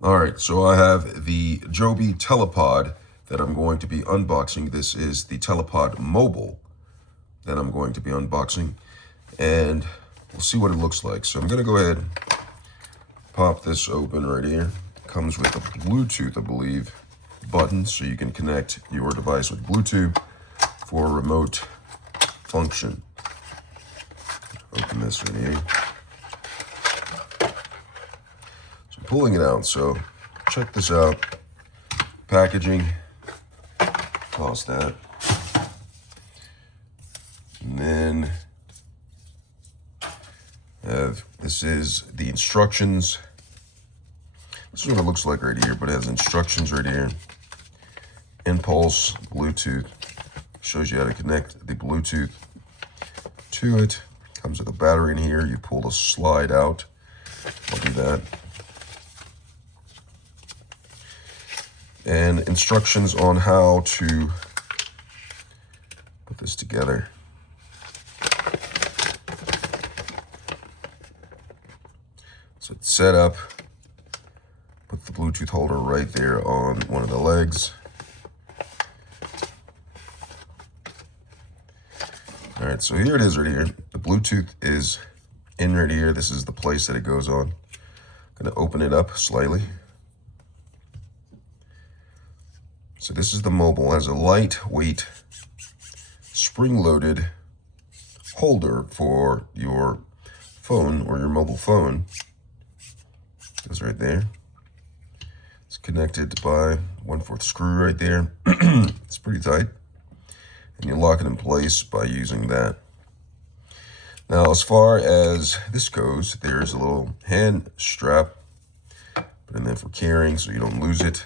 All right, so I have the JOBY TelePod that I'm going to be unboxing. This is the TelePod Mobile that I'm going to be unboxing, and we'll see what it looks like. So I'm going to go ahead and pop this open right here. It comes with a Bluetooth, I believe, button, so you can connect your device with Bluetooth for a remote function. Open this right here. Pulling it out, so check this out. Packaging, toss that. And then this is the instructions. This is what it looks like right here, but it has instructions right here. Impulse, Bluetooth, shows you how to connect the Bluetooth to it. Comes with a battery in here. You pull the slide out. I'll do that. And instructions on how to put this together. So it's set up. Put the Bluetooth holder right there on one of the legs. All right, so here it is right here. The Bluetooth is in right here. This is the place that it goes on. I'm gonna open it up slightly. So this is the mobile. It has a lightweight, spring-loaded holder for your phone or your mobile phone. Goes right there. It's connected by 1/4 screw right there. It's pretty tight. And you lock it in place by using that. Now, as far as this goes, there's a little hand strap. Put in there for carrying so you don't lose it.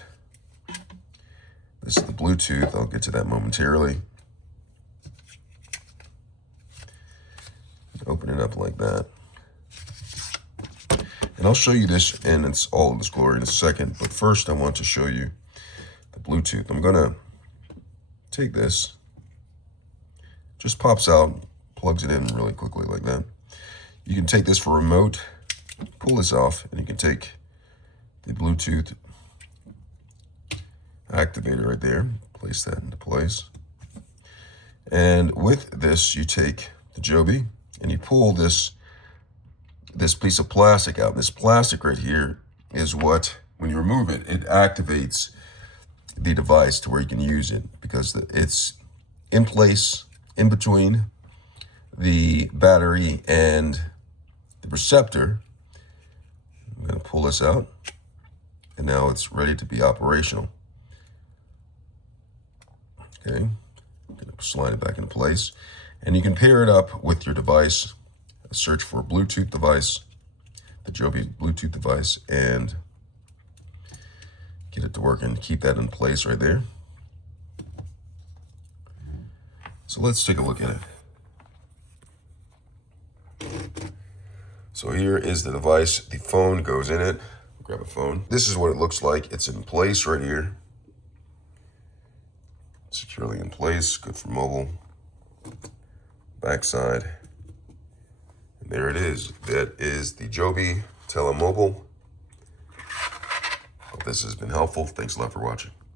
This is the Bluetooth. I'll get to that momentarily. Open it up like that. And I'll show you this in all of its glory in a second. But first, I want to show you the Bluetooth. I'm going to take this. Just pops out, plugs it in really quickly like that. You can take this for remote, pull this off, and you can take the Bluetooth activator right there, place that into place. And with this, you take the JOBY and you pull this piece of plastic out. This plastic right here is what, when you remove it, it activates the device to where you can use it, because it's in place in between the battery and the receptor. I'm going to pull this out, and now it's ready to be operational. Okay, I'm going to slide it back into place, and you can pair it up with your device. Search for a Bluetooth device, the JOBY Bluetooth device, and get it to work and keep that in place right there. So let's take a look at it. So here is the device. The phone goes in it. Grab a phone. This is what it looks like. It's in place right here. Securely in place, good for mobile. Backside. And there it is. That is the JOBY TeleMobile. Hope this has been helpful. Thanks a lot for watching.